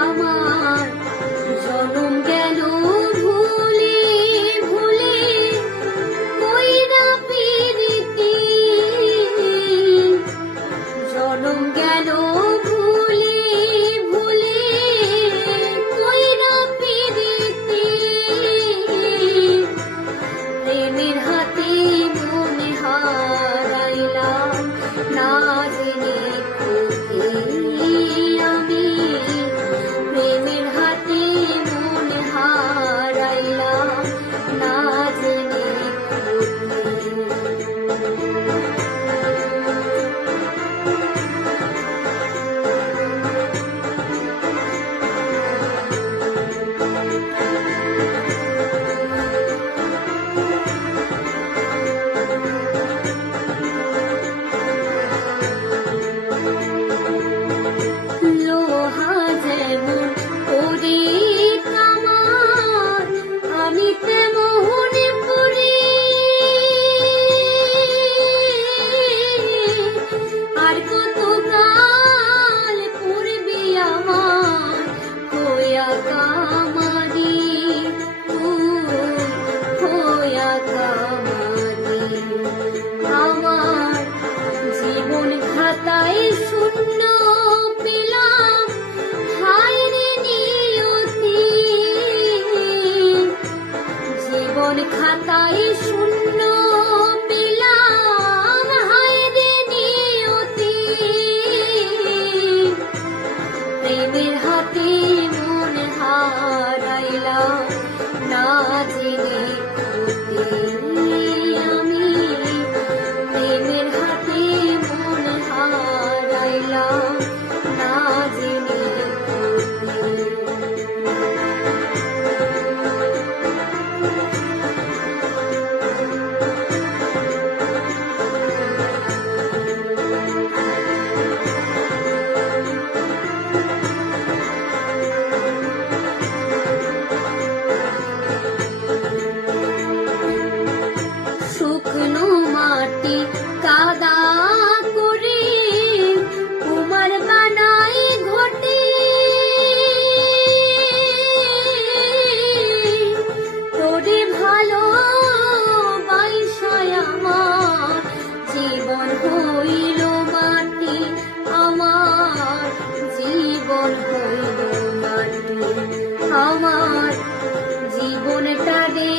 আমার জনম গেল ভুলে ভুলে কইরা পিরিতি, জনম গেল ভুলে ভুলে কইরা পিরিতি, প্রেমের হাতে মনে হারাইলাম না জেনে কোথে আমি, প্রেমের হাতে মনে হারাইলাম না জেনে লোহা যেমন ওরে কামার, আমি তেমন পড়ি, আর কত কাল পড়বি আমার হইয়া কামারি, তুই হইয়া কামারি। আমার জীবন খাতায় শূন্য পেলাম হায় রে নিয়তি, জীবন খাতায় শূন্য পেলাম হায় রে নিয়তি, প্রেমের হাতে মন হারাইলাম না জেনে কোথে আমি, প্রেমের হাতে মন হারাইলাম না জেনে কোথে। শুকনো মাটি কাদা করে কুমার বানাই ঘটে, তোরে ভালো বাইসায় আমার জীবন হইল মাটি, আমার জীবন হইল মাটি, আমার জীবনটা রে